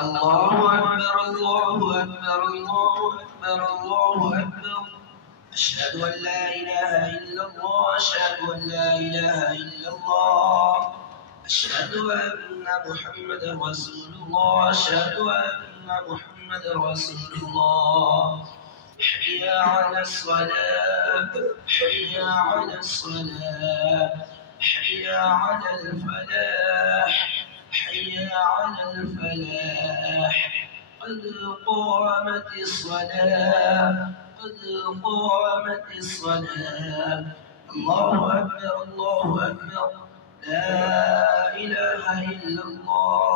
الله أكبر الله أكبر الله أكبر الله أكبر. أشهد أن لا إله إلا الله أشهد أن لا إله إلا الله. أشهد أن محمدا رسول الله أشهد أن محمدا رسول الله. حي على الصلاة حي على الصلاة حي على الفلاح حي على الفلاح. قد قامت الصلاة قد قامت الصلاة. الله أكبر الله أكبر. لا إله إلا الله